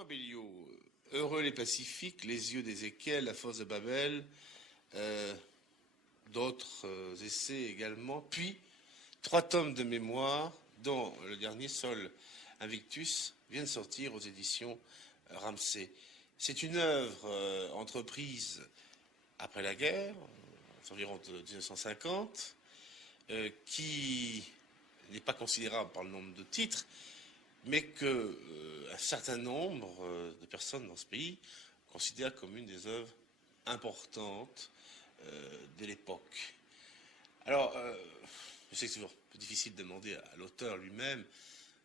Abellio, Heureux les pacifiques, Les yeux d'Ézéchiel, La fosse de Babel, d'autres essais également, puis 3 tomes de mémoire, dont le dernier, Sol Invictus, vient de sortir aux éditions Ramsay. C'est une œuvre entreprise après la guerre, environ de 1950, qui n'est pas considérable par le nombre de titres, mais que un certain nombre de personnes dans ce pays considèrent comme une des œuvres importantes de l'époque. Alors, je sais que c'est toujours un peu difficile de demander à l'auteur lui-même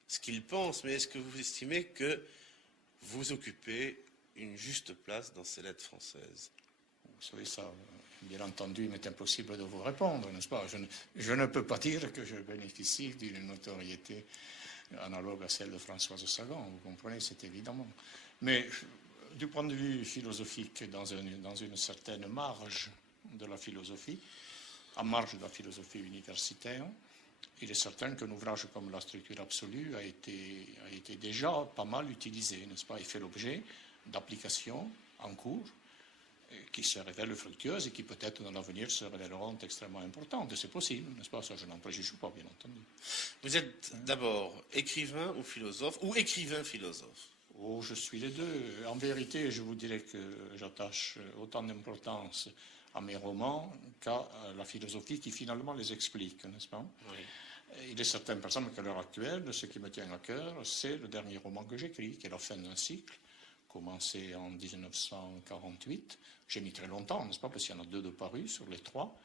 ce qu'il pense, mais est-ce que vous estimez que vous occupez une juste place dans ces lettres françaises? Vous savez ça, bien entendu, il m'est impossible de vous répondre, n'est-ce pas? Je ne peux pas dire que je bénéficie d'une notoriété analogue à celle de Françoise Sagan, vous comprenez, c'est évidemment. Mais du point de vue philosophique, dans une certaine marge de la philosophie, en marge de la philosophie universitaire, il est certain qu'un ouvrage comme La structure absolue a été déjà pas mal utilisé, n'est-ce pas? Il fait l'objet d'applications en cours qui se révèlent fructueuses et qui peut-être dans l'avenir se révéleront extrêmement importantes. C'est possible, n'est-ce pas? Ça, je n'en préjuge pas, bien entendu. Vous êtes d'abord écrivain ou écrivain-philosophe? Oh, je suis les deux. En vérité, je vous dirais que j'attache autant d'importance à mes romans qu'à la philosophie qui finalement les explique, n'est-ce pas? Oui. Il est certain, par exemple, qu'à l'heure actuelle, ce qui me tient à cœur, c'est le dernier roman que j'écris, qui est la fin d'un cycle, commencé en 1948. J'ai mis très longtemps, n'est-ce pas, parce qu'il y en a 2 de parus sur les 3.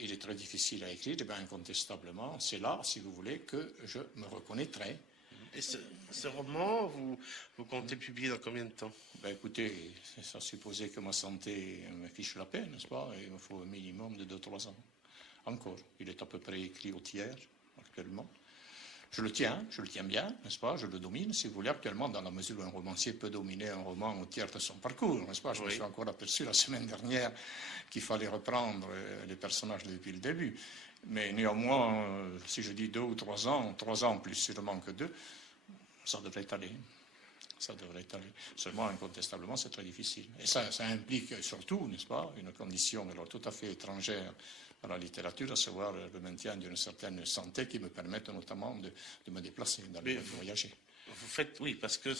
Il est très difficile à écrire, et bien incontestablement, c'est là, si vous voulez, que je me reconnaîtrai. Et ce roman, vous comptez publier dans combien de temps? Ben écoutez, ça supposait que ma santé me fiche la paix, n'est-ce pas? Et il me faut un minimum de 2-3 ans. Encore, il est à peu près écrit au tiers, actuellement. Je le tiens bien, n'est-ce pas? Je le domine, si vous voulez, actuellement, dans la mesure où un romancier peut dominer un roman au tiers de son parcours, n'est-ce pas? Je me suis encore aperçu la semaine dernière qu'il fallait reprendre les personnages depuis le début. Mais néanmoins, si je dis 2 ou 3 ans, 3 ans plus sûrement que 2, ça devrait aller. Ça devrait aller. Seulement, incontestablement, c'est très difficile. Et ça implique surtout, n'est-ce pas, une condition alors, tout à fait étrangère à la littérature, à savoir le maintien d'une certaine santé qui me permette notamment de me déplacer, d'aller voyager. Vous faites, oui, parce que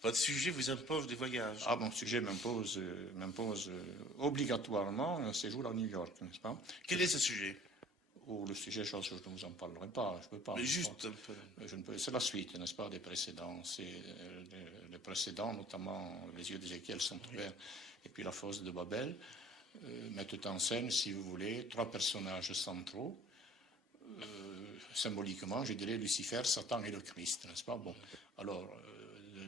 votre sujet vous impose des voyages. Ah, mon sujet m'impose obligatoirement un séjour à New York, n'est-ce pas? Quel est ce sujet? Oh, le sujet, je ne vous en parlerai pas, je peux pas. Mais juste un peu. C'est la suite, n'est-ce pas, des précédents. Les précédents, notamment Les yeux d'Ézéchiel sont ouverts, et puis La fosse de Babel, mettent en scène, si vous voulez, 3 personnages centraux. Symboliquement, je dirais Lucifer, Satan et le Christ, n'est-ce pas? Bon, alors,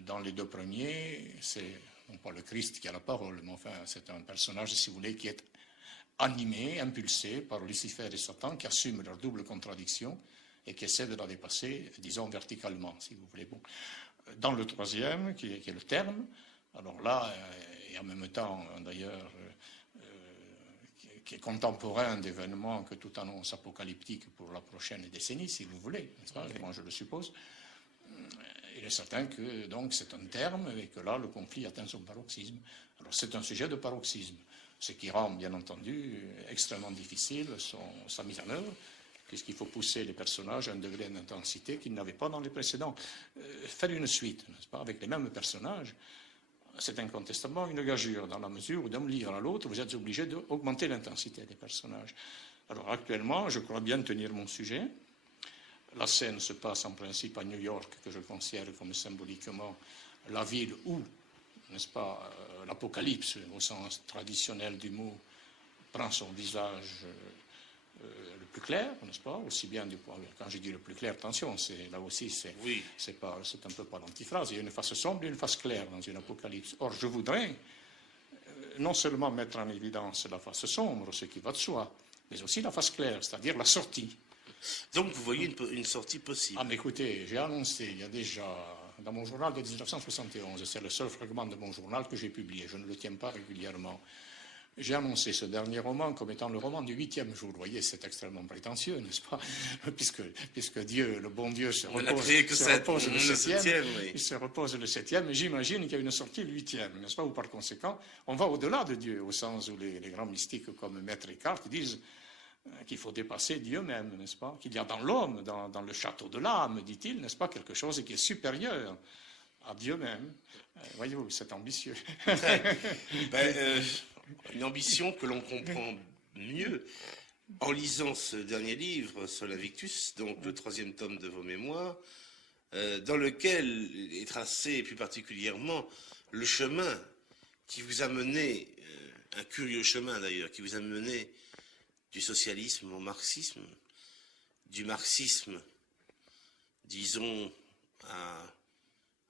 dans les 2 premiers, c'est non pas le Christ qui a la parole, mais enfin, c'est un personnage, si vous voulez, qui est animé, impulsé par Lucifer et Satan, qui assument leur double contradiction et qui essaient de la dépasser, disons, verticalement, si vous voulez. Bon. Dans le 3e, qui est le terme, alors là, et en même temps, d'ailleurs, qui est contemporain d'événements que tout annonce apocalyptique pour la prochaine décennie, si vous voulez, n'est-ce pas? Moi, je le suppose. Il est certain que, donc, c'est un terme et que là, le conflit atteint son paroxysme. Alors, c'est un sujet de paroxysme, ce qui rend, bien entendu, extrêmement difficile sa mise en œuvre, puisqu'il faut pousser les personnages à un degré d'intensité qu'ils n'avaient pas dans les précédents. Faire une suite, n'est-ce pas, avec les mêmes personnages, c'est incontestablement une gageure, dans la mesure où d'un livre à l'autre, vous êtes obligé d'augmenter l'intensité des personnages. Alors actuellement, je crois bien tenir mon sujet. La scène se passe en principe à New York, que je considère comme symboliquement la ville où, n'est-ce pas, l'apocalypse, au sens traditionnel du mot, prend son visage le plus clair, n'est-ce pas, aussi bien du point, quand je dis le plus clair, attention, là aussi, c'est un peu pas l'antiphrase, il y a une face sombre et une face claire dans une apocalypse. Or, je voudrais non seulement mettre en évidence la face sombre, ce qui va de soi, mais aussi la face claire, c'est-à-dire la sortie. Donc, vous voyez une sortie possible. Ah, mais écoutez, j'ai annoncé, il y a déjà, dans mon journal de 1971, c'est le seul fragment de mon journal que j'ai publié, je ne le tiens pas régulièrement. j'ai annoncé ce dernier roman comme étant le roman du 8e jour. Vous voyez, c'est extrêmement prétentieux, n'est-ce pas? Puisque Dieu, le bon Dieu, se repose le 7e. Oui. Il se repose le 7e, et j'imagine qu'il y a une sortie le 8e, n'est-ce pas? Ou par conséquent, on va au-delà de Dieu, au sens où les grands mystiques comme Maître Eckhart disent qu'il faut dépasser Dieu même, n'est-ce pas? Qu'il y a dans l'homme, dans le château de l'âme, dit-il, n'est-ce pas, quelque chose qui est supérieur à Dieu même. Voyez-vous, c'est ambitieux. Une ambition que l'on comprend mieux en lisant ce dernier livre, Sol Invictus, donc le 3e tome de vos mémoires, dans lequel est tracé plus particulièrement le chemin qui vous a mené, un curieux chemin d'ailleurs, qui vous a mené du socialisme au marxisme, du marxisme, disons, à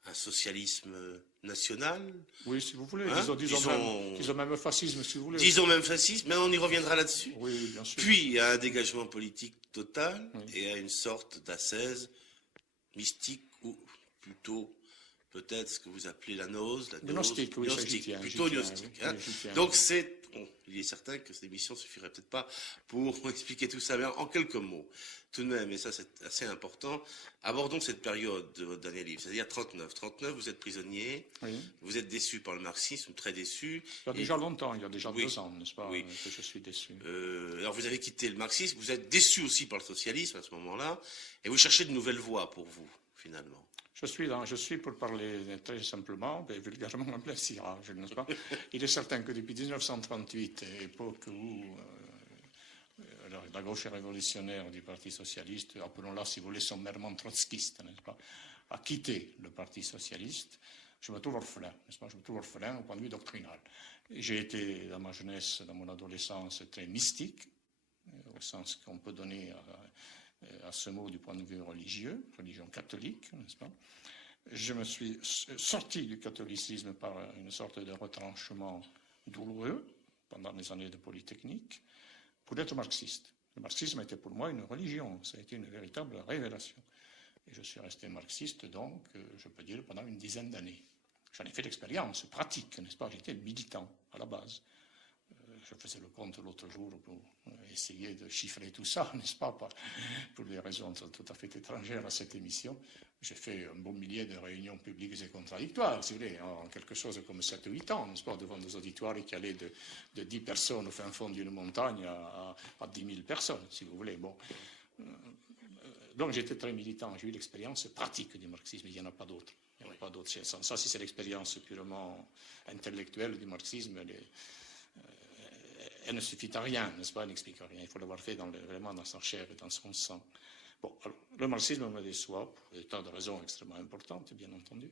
un socialisme national. Oui, si vous voulez. Hein, disons même fascisme, si vous voulez. Disons même fascisme, mais on y reviendra là-dessus. Oui, bien sûr. Puis à un dégagement politique total, oui, et à une sorte d'ascèse mystique, ou plutôt peut-être ce que vous appelez la gnose. Gnostique, oui, plutôt gnostique. Hein. Donc il est certain que cette émission ne suffirait peut-être pas pour expliquer tout ça, mais en quelques mots. Tout de même, et ça c'est assez important, abordons cette période de votre dernier livre, c'est-à-dire 39. 39, vous êtes prisonnier, oui, vous êtes déçu par le marxisme, très déçu. Il y a déjà longtemps, il y a déjà 2 ans, n'est-ce pas, oui, que je suis déçu. Alors vous avez quitté le marxisme, vous êtes déçu aussi par le socialisme à ce moment-là, et vous cherchez de nouvelles voies pour vous, finalement. Je suis, pour parler très simplement, vulgairement, un plaisirage, n'est-ce pas? Il est certain que depuis 1938, époque où la gauche révolutionnaire du Parti socialiste, appelons-la si vous voulez sommairement trotskiste, n'est-ce pas, a quitté le Parti socialiste, je me trouve orphelin, n'est-ce pas? Je me trouve orphelin au point de vue doctrinal. J'ai été, dans ma jeunesse, dans mon adolescence, très mystique, au sens qu'on peut donner à ce mot du point de vue religieux, religion catholique, n'est-ce pas? Je me suis sorti du catholicisme par une sorte de retranchement douloureux pendant les années de Polytechnique pour être marxiste. Le marxisme était pour moi une religion, ça a été une véritable révélation. Et je suis resté marxiste, donc, je peux dire, pendant une dizaine d'années. J'en ai fait l'expérience pratique, n'est-ce pas? J'étais militant à la base. Je faisais le compte l'autre jour pour essayer de chiffrer tout ça, n'est-ce pas? Pour des raisons tout à fait étrangères à cette émission. J'ai fait un bon millier de réunions publiques et contradictoires, si vous voulez, en quelque chose comme 7 ou 8 ans, n'est-ce pas? Devant des auditoires qui allaient de 10 personnes au fin fond d'une montagne à 10 000 personnes, si vous voulez. Bon. Donc j'étais très militant, j'ai eu l'expérience pratique du marxisme, il n'y en a pas d'autre. Il n'y en a pas d'autre. Ça, si c'est l'expérience purement intellectuelle du marxisme, elle ne suffit à rien, n'est-ce pas? Elle n'explique rien. Il faut l'avoir fait vraiment dans sa chair et dans son sang. Bon, alors, le marxisme me déçoit pour des tas de raisons extrêmement importantes, bien entendu.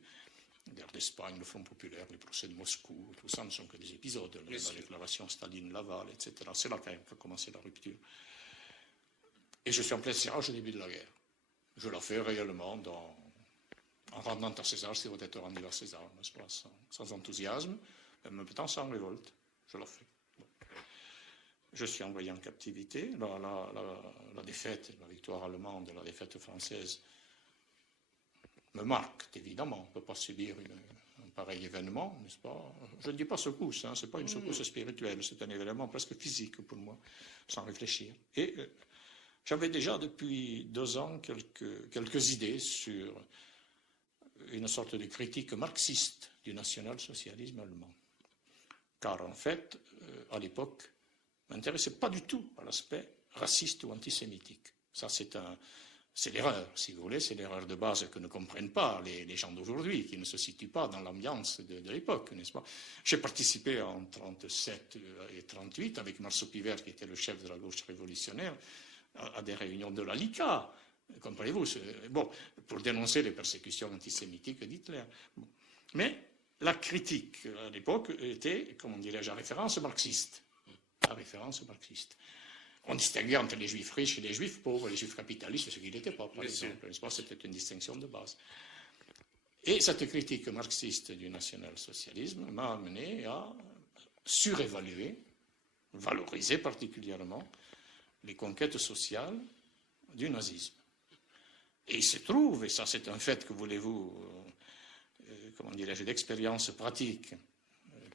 La guerre d'Espagne, le Front populaire, les procès de Moscou, tout ça ne sont que des épisodes. La déclaration Staline-Laval, etc. C'est là quand même qu'a commencé la rupture. Et je suis en plein tirage au début de la guerre. Je la fais réellement en rendant à César ce qui doit être rendu à César, n'est-ce pas? Sans enthousiasme, en même temps sans révolte. Je la fais. Je suis envoyé en captivité. La défaite, la victoire allemande, la défaite française me marquent, évidemment. On ne peut pas subir un pareil événement, n'est-ce pas? Je ne dis pas secousse, hein, ce n'est pas une secousse spirituelle, c'est un événement presque physique pour moi, sans réfléchir. Et j'avais déjà depuis 2 ans quelques idées sur une sorte de critique marxiste du national-socialisme allemand. Car en fait, à l'époque, ne m'intéressait pas du tout à l'aspect raciste ou antisémitique. Ça, c'est l'erreur, si vous voulez, c'est l'erreur de base que ne comprennent pas les gens d'aujourd'hui, qui ne se situent pas dans l'ambiance de l'époque, n'est-ce pas? J'ai participé en 1937 et 1938 avec Marceau Pivert, qui était le chef de la gauche révolutionnaire, à des réunions de la LICA, comprenez-vous, bon, pour dénoncer les persécutions antisémitiques d'Hitler. Bon. Mais la critique à l'époque était, comment dirais-je, à référence marxiste. La référence marxiste. On distinguait entre les juifs riches et les juifs pauvres, les juifs capitalistes, ce qu'il n'était pas, par exemple. C'était une distinction de base. Et cette critique marxiste du national-socialisme m'a amené à surévaluer, valoriser particulièrement, les conquêtes sociales du nazisme. Et il se trouve, et ça c'est un fait que voulez-vous, comment dirais-je, d'expérience pratique,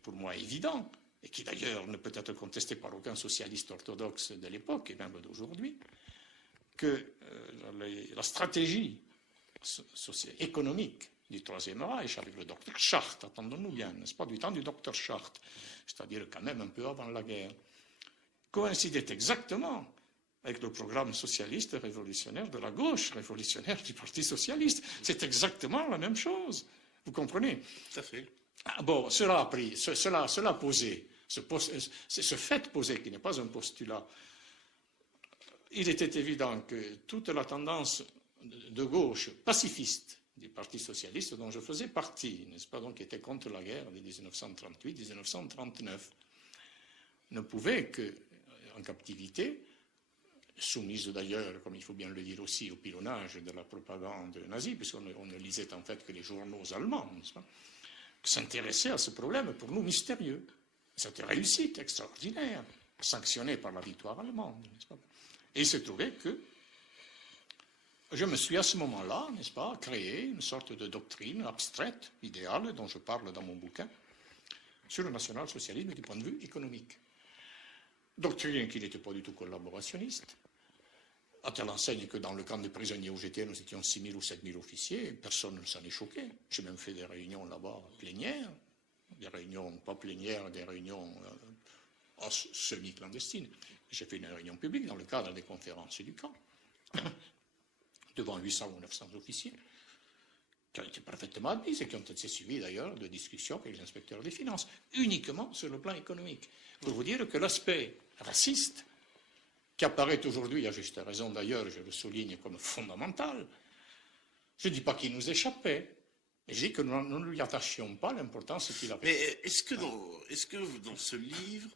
pour moi évident, et qui d'ailleurs ne peut être contesté par aucun socialiste orthodoxe de l'époque et même d'aujourd'hui, que la stratégie économique du Troisième Reich avec le docteur Schacht, attendons-nous bien, n'est-ce pas, du temps du docteur Schacht, c'est-à-dire quand même un peu avant la guerre, coïncidait exactement avec le programme socialiste révolutionnaire de la gauche révolutionnaire du Parti socialiste. C'est exactement la même chose. Vous comprenez? Tout à fait. Bon, cela posé, ce fait posé, qui n'est pas un postulat, il était évident que toute la tendance de gauche pacifiste du Parti socialiste dont je faisais partie, n'est-ce pas, donc qui était contre la guerre de 1938-1939, ne pouvait que, en captivité, soumise d'ailleurs, comme il faut bien le dire aussi, au pilonnage de la propagande nazie, puisqu'on ne lisait en fait que les journaux allemands, n'est-ce pas, s'intéresser à ce problème pour nous mystérieux. C'était une réussite extraordinaire, sanctionnée par la victoire allemande, n'est-ce pas. Et il s'est trouvé que je me suis à ce moment-là, n'est-ce pas, créé une sorte de doctrine abstraite, idéale, dont je parle dans mon bouquin, sur le national-socialisme du point de vue économique. Doctrine qui n'était pas du tout collaborationniste, à telle enseigne que dans le camp de prisonniers où j'étais, nous étions 6 000 ou 7 000 officiers, personne ne s'en est choqué. J'ai même fait des réunions là-bas plénières, des réunions pas plénières, des réunions semi-clandestines. J'ai fait une réunion publique dans le cadre des conférences du camp, devant 800 ou 900 officiers, qui ont été parfaitement admises et qui ont été suivies d'ailleurs de discussions avec les inspecteurs des finances, uniquement sur le plan économique. Pour vous dire que l'aspect raciste, qui apparaît aujourd'hui, à juste raison d'ailleurs, je le souligne comme fondamental, je ne dis pas qu'il nous échappait, mais je dis que nous ne lui attachions pas l'importance qu'il avait. Mais est-ce que dans ce livre,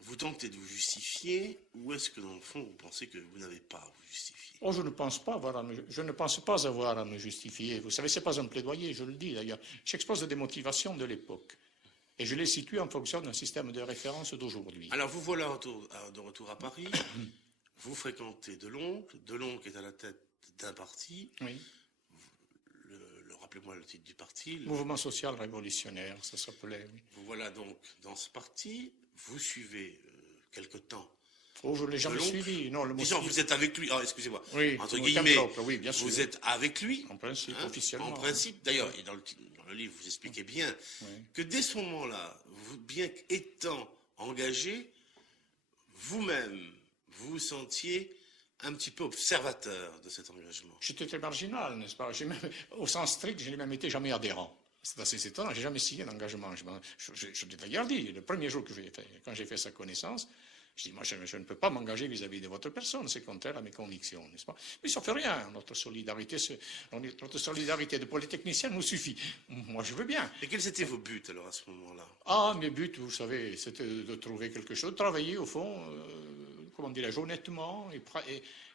vous tentez de vous justifier, ou est-ce que dans le fond, vous pensez que vous n'avez pas à vous justifier? Oh, je ne pense pas avoir à me justifier. Vous savez, ce n'est pas un plaidoyer, je le dis d'ailleurs. J'expose des motivations de l'époque. Et je les situe en fonction d'un système de référence d'aujourd'hui. Alors, vous voilà de retour à Paris. Vous fréquentez Deloncle est à la tête d'un parti. Oui. Rappelez-moi le titre du parti. Mouvement social révolutionnaire, ça s'appelait. Oui. Vous voilà donc dans ce parti. Vous suivez quelque temps. Oh, je ne l'ai jamais suivi. Non, disons, vous êtes avec lui. Oh, excusez-moi. Oui, entre guillemets, oui, bien sûr. vous êtes avec lui. En principe, officiellement. En principe, d'ailleurs, et dans le livre, vous expliquez bien que dès ce moment-là, bien qu'étant engagé, vous-même, vous vous sentiez un petit peu observateur de cet engagement. J'étais très marginal, n'est-ce pas? Au sens strict, je n'ai même été jamais adhérent. C'est assez étonnant, je n'ai jamais signé d'engagement. Je l'ai d'ailleurs dit, le premier jour quand j'ai fait sa connaissance, je dis, moi, je ne peux pas m'engager vis-à-vis de votre personne, c'est contraire à mes convictions, n'est-ce pas? Mais ça ne fait rien, notre solidarité de polytechnicien nous suffit. Moi, je veux bien. Et quels étaient vos buts, alors, à ce moment-là? Ah, mes buts, vous savez, c'était de trouver quelque chose, de travailler, au fond, comment dirais-je, honnêtement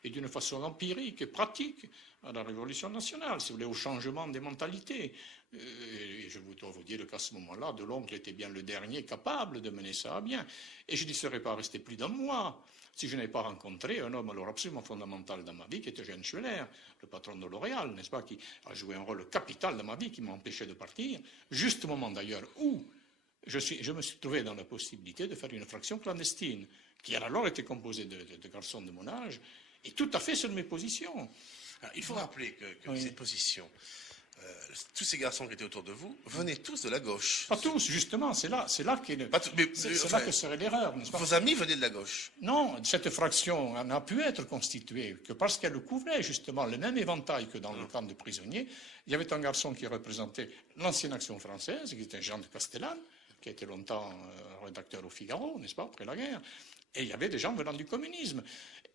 et d'une façon empirique et pratique à la Révolution nationale, si vous voulez, au changement des mentalités. Et je dois vous dire qu'à ce moment-là, Deloncle était bien le dernier capable de mener ça à bien. Et je n'y serais pas resté plus d'un mois si je n'avais pas rencontré un homme alors absolument fondamental dans ma vie, qui était Eugène Schweller, le patron de L'Oréal, n'est-ce pas, qui a joué un rôle capital dans ma vie, qui m'a empêché de partir, juste au moment d'ailleurs où je me suis trouvé dans la possibilité de faire une fraction clandestine, qui alors était composée de garçons de mon âge, et tout à fait sur mes positions. Alors, il faut rappeler que ces positions, tous ces garçons qui étaient autour de vous, venaient tous de la gauche. Pas tous, justement, c'est là que serait l'erreur, n'est-ce pas? Vos amis venaient de la gauche. Non, cette fraction n'a pu être constituée que parce qu'elle couvrait justement le même éventail que dans le camp de prisonniers. Il y avait un garçon qui représentait l'ancienne Action française, qui était Jean de Castellane, qui a été longtemps rédacteur au Figaro, n'est-ce pas, après la guerre. Et il y avait des gens venant du communisme.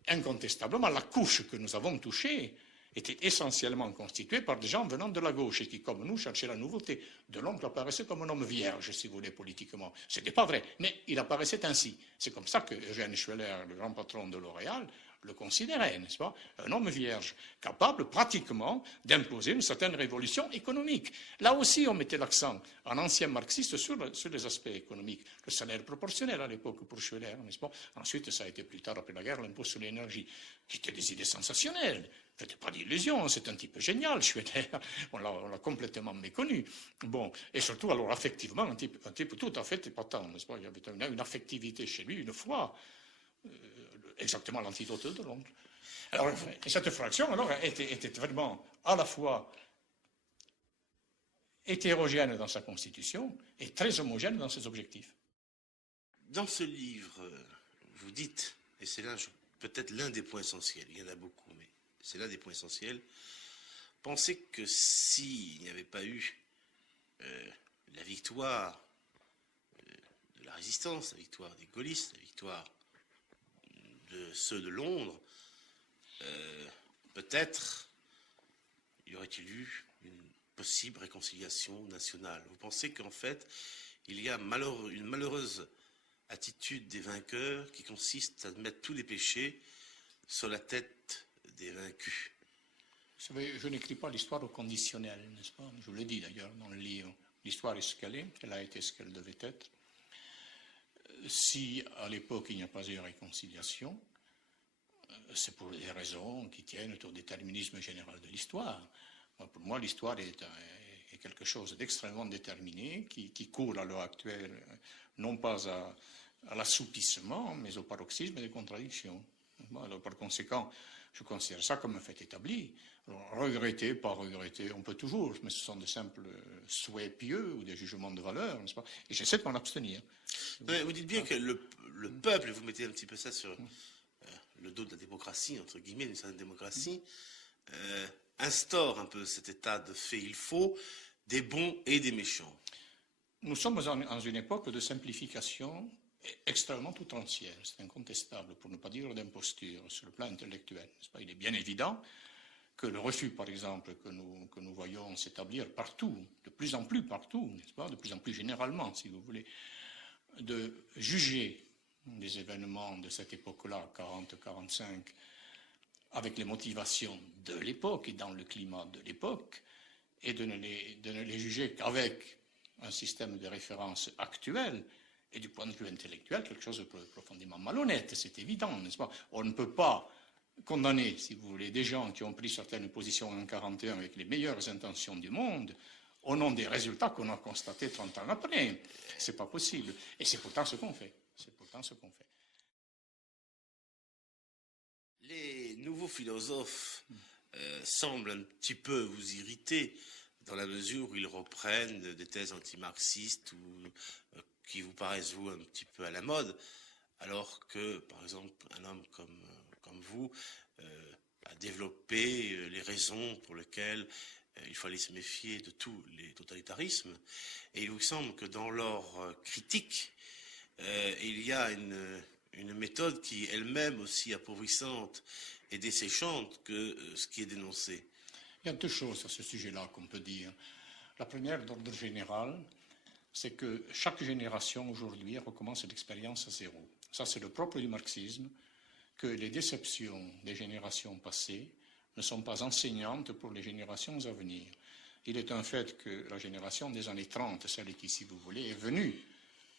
Incontestablement, la couche que nous avons touchée était essentiellement constituée par des gens venant de la gauche et qui, comme nous, cherchaient la nouveauté. Deloncle apparaissait comme un homme vierge, si vous voulez, politiquement. Ce n'était pas vrai, mais il apparaissait ainsi. C'est comme ça que Eugène Schweller, le grand patron de L'Oréal, le considérait, n'est-ce pas? Un homme vierge, capable pratiquement d'imposer une certaine révolution économique. Là aussi, on mettait l'accent, en ancien marxiste, sur les aspects économiques. Le salaire proportionnel à l'époque pour Schweller, n'est-ce pas? Ensuite, ça a été plus tard, après la guerre, l'impôt sur l'énergie, qui étaient des idées sensationnelles, faites pas d'illusions, c'est un type génial, Schweller, on l'a complètement méconnu. Bon, et surtout, alors, affectivement, un type tout à fait épatant, n'est-ce pas? Il y avait une affectivité chez lui, une foi, exactement l'antidote de l'oncle. Alors, et cette fraction, alors, était vraiment à la fois hétérogène dans sa constitution et très homogène dans ses objectifs. Dans ce livre, vous dites, et c'est là peut-être l'un des points essentiels, il y en a beaucoup, mais c'est l'un des points essentiels, pensez que s'il n'y avait pas eu la victoire de la résistance, la victoire des gaullistes, la victoire de ceux de Londres, peut-être y aurait-il eu une possible réconciliation nationale. Vous pensez qu'en fait, il y a une malheureuse attitude des vainqueurs qui consiste à mettre tous les péchés sur la tête des vaincus. Vous savez, je n'écris pas l'histoire au conditionnel, n'est-ce pas? Je vous l'ai dit d'ailleurs dans le livre. L'histoire est ce qu'elle est, elle a été ce qu'elle devait être. Si à l'époque il n'y a pas eu réconciliation, c'est pour des raisons qui tiennent au déterminisme général de l'histoire. Pour moi, l'histoire est quelque chose d'extrêmement déterminé qui court à l'heure actuelle, non pas à l'assoupissement, mais au paroxysme des contradictions. Alors, par conséquent, je considère ça comme un fait établi. Alors, regretter, pas regretter, on peut toujours, mais ce sont de simples souhaits pieux ou des jugements de valeur, n'est-ce pas? Et j'essaie de m'en abstenir. Vous dites bien que le peuple, vous mettez un petit peu ça sur le dos de la démocratie, entre guillemets, d'une certaine démocratie, instaure un peu cet état de fait. Il faut des bons et des méchants. Nous sommes dans une époque de simplification extrêmement outrancière, c'est incontestable, pour ne pas dire d'imposture sur le plan intellectuel. N'est-ce pas? Il est bien évident que le refus, par exemple, que nous voyons s'établir partout, de plus en plus partout, n'est-ce pas? De plus en plus généralement, si vous voulez, de juger des événements de cette époque-là, 40-45, avec les motivations de l'époque et dans le climat de l'époque, et de ne les juger qu'avec un système de référence actuel, et du point de vue intellectuel, quelque chose de profondément malhonnête, c'est évident, n'est-ce pas? On ne peut pas condamner, si vous voulez, des gens qui ont pris certaines positions en 1941 avec les meilleures intentions du monde, au nom des résultats qu'on a constatés 30 ans après. C'est pas possible. Et c'est pourtant ce qu'on fait. C'est pourtant ce qu'on fait. Les nouveaux philosophes semblent un petit peu vous irriter dans la mesure où ils reprennent des thèses anti-marxistes ou qui vous paraissent, vous, un petit peu à la mode, alors que, par exemple, un homme comme vous a développé les raisons pour lesquelles il fallait se méfier de tous les totalitarismes. Et il vous semble que dans leur critique, il y a une méthode qui est elle-même aussi appauvrissante et desséchante que ce qui est dénoncé. Il y a deux choses à ce sujet-là qu'on peut dire. La première, d'ordre général, c'est que chaque génération aujourd'hui recommence l'expérience à zéro. Ça, c'est le propre du marxisme, que les déceptions des générations passées ne sont pas enseignantes pour les générations à venir. Il est un fait que la génération des années 30, celle qui, si vous voulez, est venue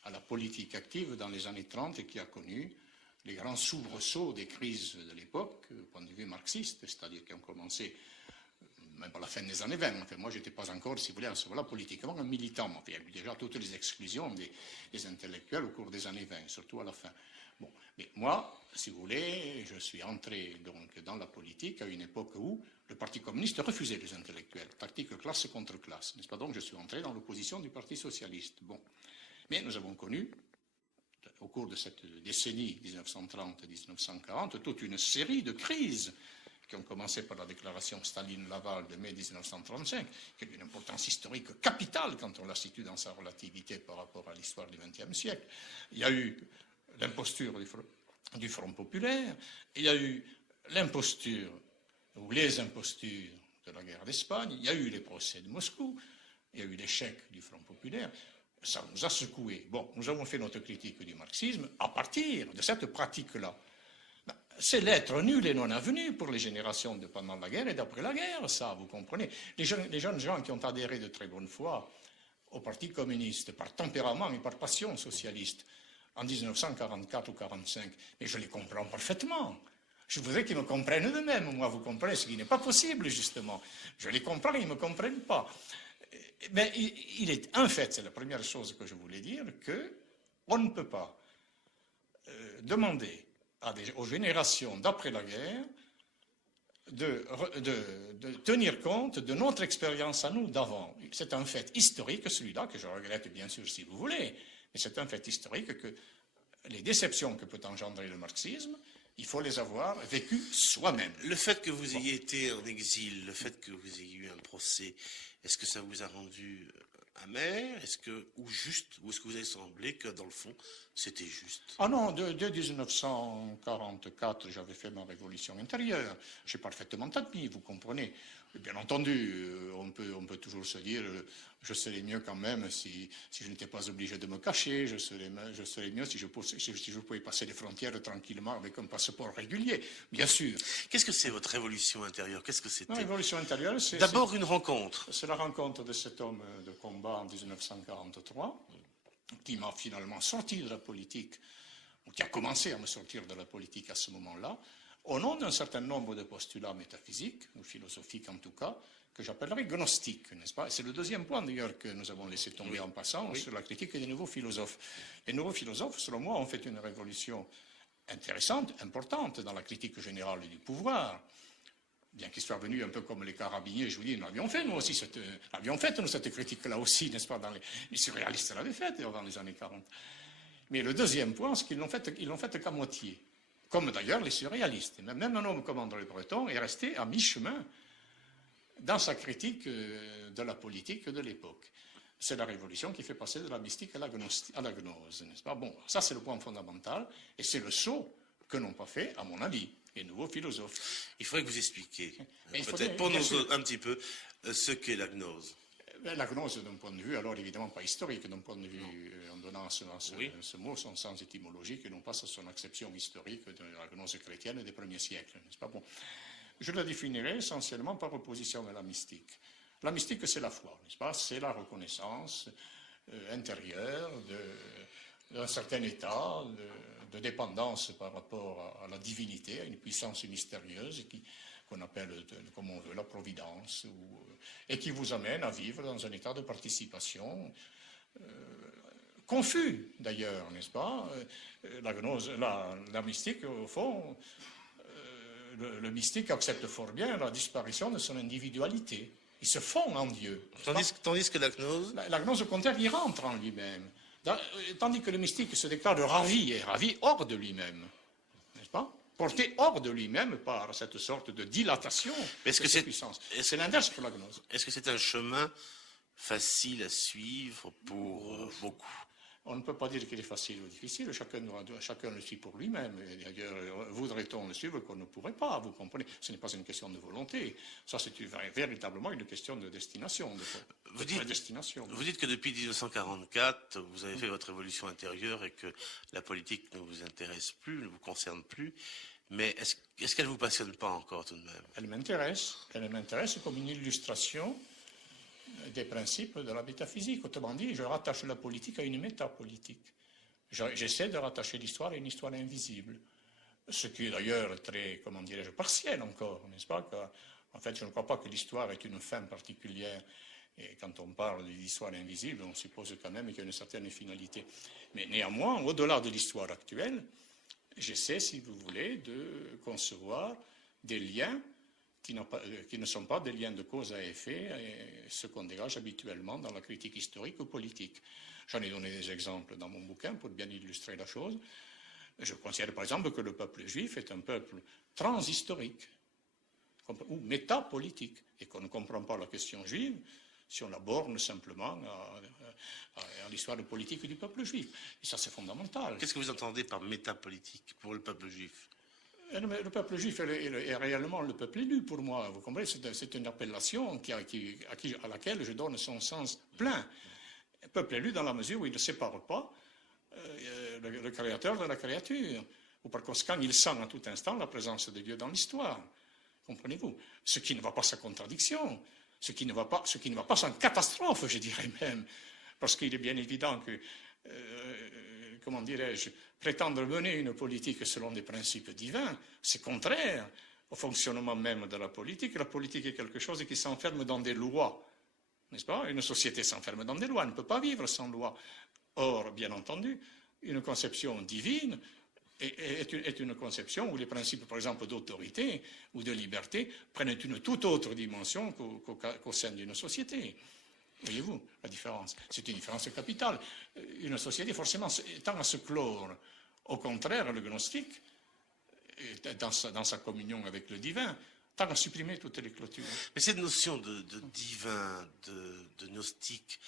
à la politique active dans les années 30 et qui a connu les grands soubresauts des crises de l'époque, du point de vue marxiste, c'est-à-dire qui ont commencé même à la fin des années 20. Enfin, moi, je n'étais pas encore, si vous voulez, à ce moment-là, politiquement un militant. Enfin, il y a eu déjà toutes les exclusions des intellectuels au cours des années 20, surtout à la fin. Bon, mais moi, si vous voulez, je suis entré donc dans la politique à une époque où le Parti communiste refusait les intellectuels, tactique classe contre classe, n'est-ce pas? Donc, je suis entré dans l'opposition du Parti socialiste. Bon, mais nous avons connu, au cours de cette décennie 1930-1940, toute une série de crises qui ont commencé par la déclaration Staline-Laval de mai 1935, qui a une importance historique capitale quand on la situe dans sa relativité par rapport à l'histoire du XXe siècle. Il y a eu l'imposture du Front populaire, il y a eu l'imposture ou les impostures de la guerre d'Espagne, il y a eu les procès de Moscou, il y a eu l'échec du Front populaire. Ça nous a secoué. Bon, nous avons fait notre critique du marxisme à partir de cette pratique-là. C'est l'être nul et non avenu pour les générations de pendant la guerre et d'après la guerre, ça, vous comprenez. Les jeunes gens qui ont adhéré de très bonne foi au Parti communiste, par tempérament et par passion socialiste, en 1944 ou 1945, mais je les comprends parfaitement. Je voudrais qu'ils me comprennent eux-mêmes. Moi, vous comprenez, ce qui n'est pas possible, justement. Je les comprends, ils ne me comprennent pas. Mais il est un fait, c'est la première chose que je voulais dire, qu'on ne peut pas demander aux générations d'après la guerre de tenir compte de notre expérience à nous d'avant. C'est un fait historique, celui-là, que je regrette bien sûr si vous voulez, mais c'est un fait historique que les déceptions que peut engendrer le marxisme, il faut les avoir vécues soi-même. Le fait que vous ayez été en exil, le fait que vous ayez eu un procès, est-ce que ça vous a rendu amer, ou est-ce que vous avez semblé que dans le fond c'était juste? Ah non, dès 1944, j'avais fait ma révolution intérieure. J'ai parfaitement admis, vous comprenez. Bien entendu, on peut toujours se dire, je serais mieux quand même si je n'étais pas obligé de me cacher, je serais mieux si je pouvais passer les frontières tranquillement avec un passeport régulier, bien sûr. Qu'est-ce que c'est votre révolution intérieure? Qu'est-ce que c'était? La révolution intérieure, c'est d'abord une rencontre. C'est la rencontre de cet homme de combat en 1943, qui m'a finalement sorti de la politique, ou qui a commencé à me sortir de la politique à ce moment-là, au nom d'un certain nombre de postulats métaphysiques, ou philosophiques en tout cas, que j'appellerais gnostiques, n'est-ce pas? C'est le deuxième point d'ailleurs que nous avons laissé tomber en passant sur la critique des nouveaux philosophes. Les nouveaux philosophes, selon moi, ont fait une révolution intéressante, importante dans la critique générale du pouvoir. Bien qu'ils soient venus un peu comme les carabiniers, je vous dis, nous avions fait, nous aussi, cette critique-là aussi, n'est-ce pas? Les surréalistes l'avaient faite avant les années 40. Mais le deuxième point, c'est qu'ils l'ont fait qu'à moitié. Comme d'ailleurs les surréalistes. Même un homme comme André Breton est resté à mi-chemin dans sa critique de la politique de l'époque. C'est la révolution qui fait passer de la mystique à la gnose, n'est-ce pas? Bon, ça c'est le point fondamental, et c'est le saut que n'ont pas fait, à mon avis, les nouveaux philosophes. Il faudrait que vous expliquiez, peut-être pour nous un petit peu, ce qu'est la gnose. La gnose, d'un point de vue, alors évidemment pas historique, d'un point de vue, en donnant ce mot son sens étymologique et non pas son acception historique de la gnose chrétienne des premiers siècles, n'est-ce pas? Bon. Je la définirai essentiellement par opposition à la mystique. La mystique, c'est la foi, n'est-ce pas? C'est la reconnaissance intérieure d'un certain état de dépendance par rapport à la divinité, à une puissance mystérieuse qu'on appelle, comme on veut, la providence, et qui vous amène à vivre dans un état de participation confus, d'ailleurs, n'est-ce pas? La mystique, au fond, le mystique accepte fort bien la disparition de son individualité. Il se fond en Dieu. Tandis que la gnose... La gnose, au contraire, il rentre en lui-même. Tandis que le mystique se déclare ravi, et ravi hors de lui-même. N'est-ce pas? Porté hors de lui-même par cette sorte de dilatation de sa puissance. C'est l'inverse pour la gnose. Est-ce que c'est un chemin facile à suivre pour beaucoup? On ne peut pas dire qu'il est facile ou difficile, chacun le suit pour lui-même. D'ailleurs, voudrait-on le suivre qu'on ne pourrait pas, vous comprenez? Ce n'est pas une question de volonté, ça c'est véritablement une question de destination. Vous dites que depuis 1944, vous avez fait votre révolution intérieure et que la politique ne vous intéresse plus, ne vous concerne plus, mais est-ce qu'elle ne vous passionne pas encore tout de même? Elle m'intéresse comme une illustration des principes de la métaphysique. Autrement dit, je rattache la politique à une métapolitique. J'essaie de rattacher l'histoire à une histoire invisible. Ce qui est d'ailleurs très, comment dirais-je, partiel encore, n'est-ce pas? En fait, je ne crois pas que l'histoire ait une fin particulière. Et quand on parle d'histoire invisible, on suppose quand même qu'il y a une certaine finalité. Mais néanmoins, au-delà de l'histoire actuelle, j'essaie, si vous voulez, de concevoir des liens qui ne sont pas des liens de cause à effet, et ce qu'on dégage habituellement dans la critique historique ou politique. J'en ai donné des exemples dans mon bouquin pour bien illustrer la chose. Je considère par exemple que le peuple juif est un peuple transhistorique ou métapolitique, et qu'on ne comprend pas la question juive si on la borne simplement à l'histoire politique du peuple juif. Et ça, c'est fondamental. Qu'est-ce que vous entendez par métapolitique pour le peuple juif? Le peuple juif est réellement le peuple élu pour moi. Vous comprenez, c'est une appellation à laquelle je donne son sens plein. Le peuple élu dans la mesure où il ne sépare pas le créateur de la créature. Ou par conséquent, il sent à tout instant la présence de Dieu dans l'histoire. Comprenez-vous? Ce qui ne va pas sans contradiction, ce qui ne va pas sans catastrophe, je dirais même. Parce qu'il est bien évident comment dirais-je, prétendre mener une politique selon des principes divins, c'est contraire au fonctionnement même de la politique. La politique est quelque chose qui s'enferme dans des lois, n'est-ce pas? Une société s'enferme dans des lois, elle ne peut pas vivre sans loi. Or, bien entendu, une conception divine est une conception où les principes, par exemple, d'autorité ou de liberté prennent une toute autre dimension qu'au sein d'une société. Voyez-vous la différence? C'est une différence capitale. Une société, forcément, tend à se clore. Au contraire, le gnostique, dans sa communion avec le divin, tend à supprimer toutes les clôtures. Mais cette notion de divin, de gnostique,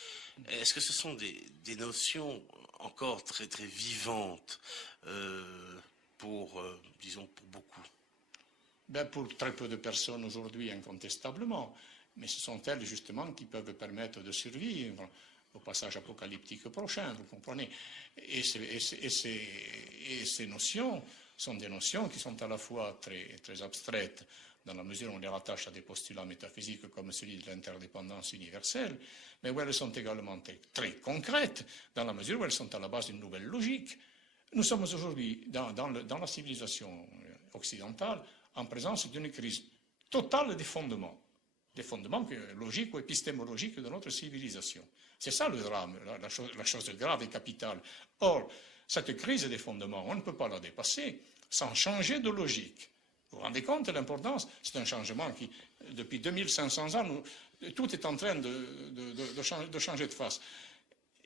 est-ce que ce sont des notions encore très, très vivantes disons, pour beaucoup? Ben, pour très peu de personnes aujourd'hui, incontestablement. Mais ce sont elles, justement, qui peuvent permettre de survivre au passage apocalyptique prochain, vous comprenez. Et ces notions sont des notions qui sont à la fois très, très abstraites, dans la mesure où on les rattache à des postulats métaphysiques comme celui de l'interdépendance universelle, mais où elles sont également très, très concrètes, dans la mesure où elles sont à la base d'une nouvelle logique. Nous sommes aujourd'hui, dans la civilisation occidentale, en présence d'une crise totale des fondements logiques ou épistémologiques de notre civilisation. C'est ça le drame, la chose grave et capitale. Or, cette crise des fondements, on ne peut pas la dépasser sans changer de logique. Vous vous rendez compte de l'importance? C'est un changement qui, depuis 2500 ans, tout est en train de changer de face.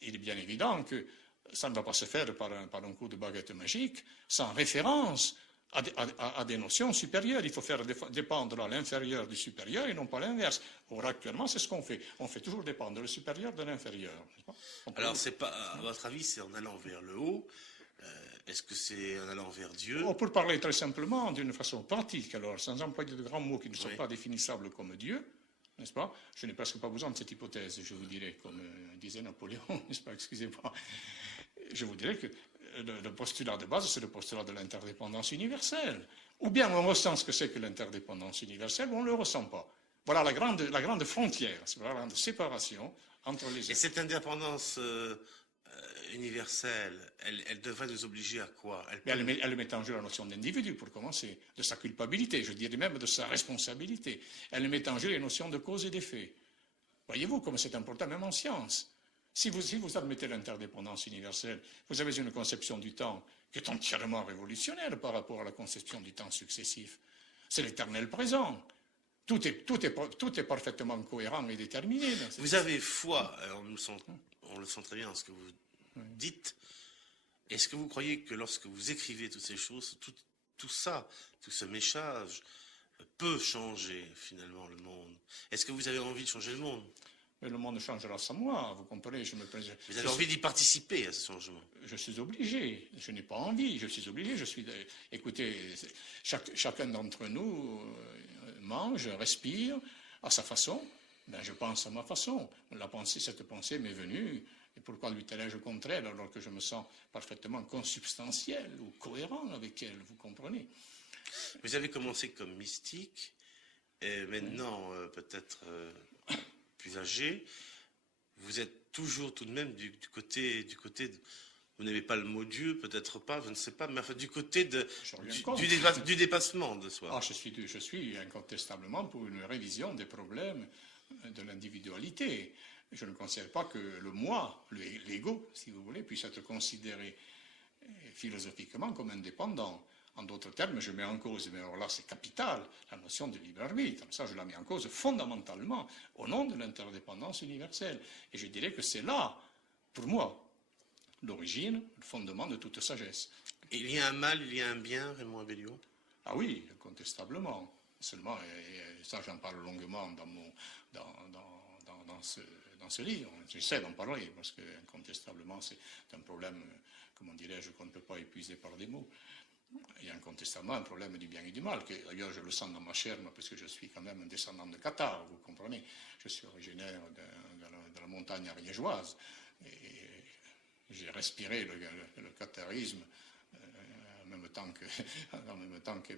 Il est bien évident que ça ne va pas se faire par un coup de baguette magique, sans référence à des notions supérieures. Il faut faire dépendre l'inférieur du supérieur et non pas l'inverse. Or, actuellement, c'est ce qu'on fait. On fait toujours dépendre le supérieur de l'inférieur. Alors, c'est pas, à votre avis, c'est en allant vers le haut. Est-ce que c'est en allant vers Dieu? Pour parler très simplement, d'une façon pratique, alors, sans employer de grands mots qui ne sont pas définissables comme Dieu, n'est-ce pas? Je n'ai presque pas besoin de cette hypothèse, je vous dirais, comme disait Napoléon, n'est-ce pas? Excusez-moi. Je vous dirais que le postulat de base, c'est le postulat de l'interdépendance universelle. Ou bien on ressent ce que c'est que l'interdépendance universelle, ou on ne le ressent pas. Voilà la grande frontière, voilà la grande séparation entre les êtres. Et cette indépendance universelle, elle devrait nous obliger à quoi? Elle met en jeu la notion d'individu, pour commencer, de sa culpabilité, je dirais même de sa responsabilité. Elle met en jeu les notions de cause et d'effet. Voyez-vous comme c'est important, même en science. Si vous admettez l'interdépendance universelle, vous avez une conception du temps qui est entièrement révolutionnaire par rapport à la conception du temps successif. C'est l'éternel présent. Tout est parfaitement cohérent et déterminé. Vous avez foi, on le sent très bien dans ce que vous dites. Est-ce que vous croyez que lorsque vous écrivez toutes ces choses, tout ça, tout ce méchage peut changer finalement le monde? Est-ce que vous avez envie de changer le monde? Mais le monde changera sans moi, vous comprenez. Vous avez envie d'y participer à ce changement? Je suis obligé, je n'ai pas envie, je suis obligé, écoutez, chacun d'entre nous mange, respire à sa façon, ben je pense à ma façon. Cette pensée m'est venue, et pourquoi lui dirais-je contraire alors que je me sens parfaitement consubstantiel ou cohérent avec elle, vous comprenez? Vous avez commencé comme mystique, et maintenant peut-être plus âgé, vous êtes toujours tout de même du côté vous n'aimez pas le mot Dieu, peut-être pas, je ne sais pas, mais enfin du côté du dépassement de soi. Ah, je suis incontestablement pour une révision des problèmes de l'individualité. Je ne considère pas que le moi, l'ego, si vous voulez, puisse être considéré philosophiquement comme indépendant. En d'autres termes, je mets en cause, mais alors là c'est capital, la notion de libre arbitre. Comme ça, je la mets en cause fondamentalement au nom de l'interdépendance universelle. Et je dirais que c'est là, pour moi, l'origine, le fondement de toute sagesse. Et il y a un mal, il y a un bien, Raymond Abellio? Ah oui, incontestablement. Seulement, et ça j'en parle longuement dans ce livre. J'essaie d'en parler parce que incontestablement c'est un problème, comment dirais-je, qu'on ne peut pas épuiser par des mots. Il y a incontestablement un problème du bien et du mal, que d'ailleurs je le sens dans ma chair, parce que je suis quand même un descendant de Cathare, vous comprenez. Je suis originaire de la montagne ariégeoise, et j'ai respiré le catharisme en même temps que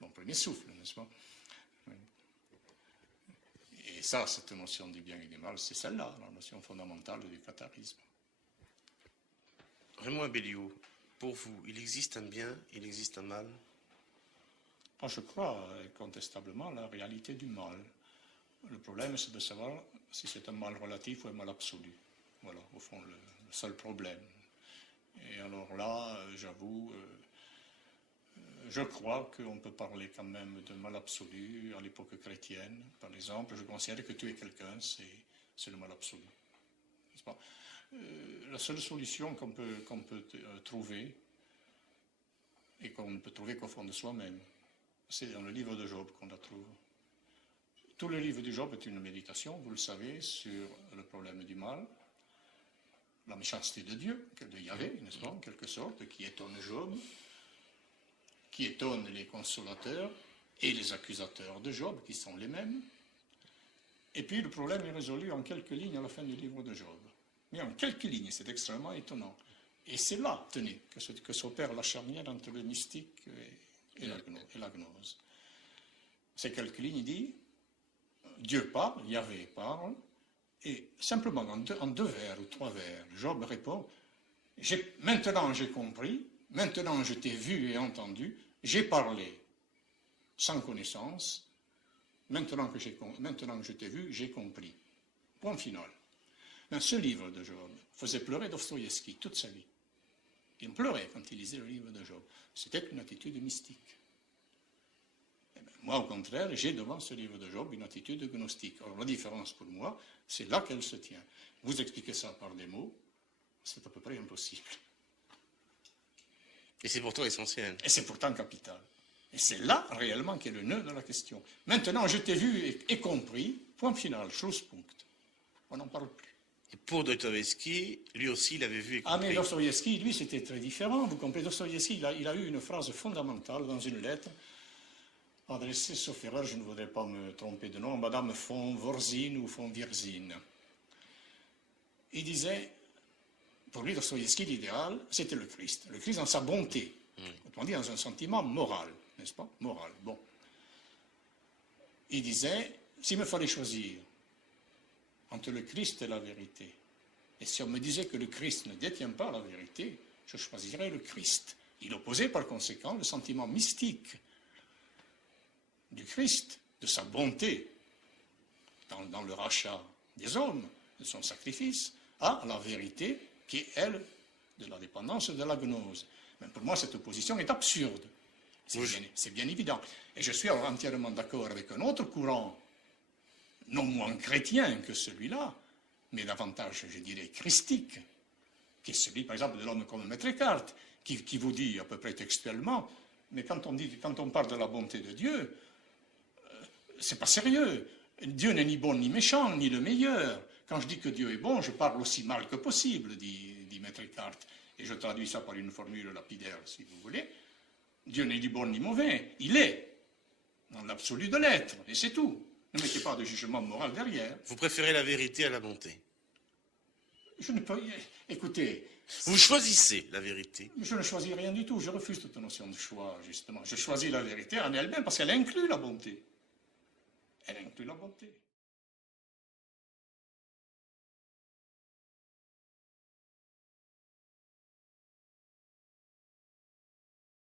mon premier souffle, n'est-ce pas? Et ça, cette notion du bien et du mal, c'est celle-là, la notion fondamentale du catharisme. Raymond Abelliou, pour vous, il existe un bien, il existe un mal? Moi, je crois incontestablement la réalité du mal. Le problème, c'est de savoir si c'est un mal relatif ou un mal absolu. Voilà, au fond, le seul problème. Et alors là, j'avoue, je crois qu'on peut parler quand même de mal absolu à l'époque chrétienne. Par exemple, je considère que tuer quelqu'un, c'est le mal absolu. N'est-ce pas? La seule solution qu'on peut trouver, et qu'on ne peut trouver qu'au fond de soi-même, c'est dans le livre de Job qu'on la trouve. Tout le livre de Job est une méditation, vous le savez, sur le problème du mal, la méchanceté de Dieu, de Yahvé, n'est-ce pas, en quelque sorte, qui étonne Job, qui étonne les consolateurs et les accusateurs de Job, qui sont les mêmes. Et puis le problème est résolu en quelques lignes à la fin du livre de Job. Mais en quelques lignes, c'est extrêmement étonnant. Et c'est là, tenez, que s'opère la charnière entre le mystique et la gnose. Ces quelques lignes, il dit, Dieu parle, Yahvé parle, et simplement en deux vers ou trois vers, Job répond, maintenant j'ai compris, maintenant je t'ai vu et entendu, j'ai parlé sans connaissance, maintenant que je t'ai vu, j'ai compris. Point final. Mais ce livre de Job faisait pleurer Dostoïevski toute sa vie. Il pleurait quand il lisait le livre de Job. C'était une attitude mystique. Eh bien, moi, au contraire, j'ai devant ce livre de Job une attitude gnostique. Alors la différence pour moi, c'est là qu'elle se tient. Vous expliquez ça par des mots, c'est à peu près impossible. Et c'est pourtant essentiel. Et c'est pourtant capital. Et c'est là, réellement, qu'est le nœud de la question. Maintenant, je t'ai vu et compris, point final, Schlusspunkt. On n'en parle plus. Et pour Dostoïevski, lui aussi, il avait vu et compris. Ah, mais Dostoïevski, lui, c'était très différent. Vous comprenez, Dostoïevski, il a eu une phrase fondamentale dans une lettre adressée, sauf erreur, je ne voudrais pas me tromper de nom, à Madame von Vorzin ou von Wirzin. Il disait, pour lui, Dostoïevski, l'idéal, c'était le Christ dans sa bonté. Autrement dit, dans un sentiment moral, n'est-ce pas? Moral, bon. Il disait, s'il me fallait choisir entre le Christ et la vérité, et si on me disait que le Christ ne détient pas la vérité, je choisirais le Christ. Il opposait par conséquent le sentiment mystique du Christ, de sa bonté dans le rachat des hommes, de son sacrifice, à la vérité qui est, elle, de la dépendance de la gnose. Mais pour moi, cette opposition est absurde. C'est bien évident. Et je suis alors entièrement d'accord avec un autre courant, non moins chrétien que celui-là, mais davantage, je dirais, christique, qui est celui, par exemple, de l'homme comme Maître Eckhart, qui vous dit à peu près textuellement, mais quand on parle de la bonté de Dieu, c'est pas sérieux. Dieu n'est ni bon ni méchant, ni le meilleur. Quand je dis que Dieu est bon, je parle aussi mal que possible, dit Maître Eckhart. Et je traduis ça par une formule lapidaire, si vous voulez. Dieu n'est ni bon ni mauvais. Il est, dans l'absolu de l'être, et c'est tout. Ne mettez pas de jugement moral derrière. Vous préférez la vérité à la bonté? Je ne peux... Écoutez... Vous choisissez la vérité? Je ne choisis rien du tout. Je refuse toute notion de choix, justement. Je choisis la vérité en elle-même parce qu'elle inclut la bonté. Elle inclut la bonté.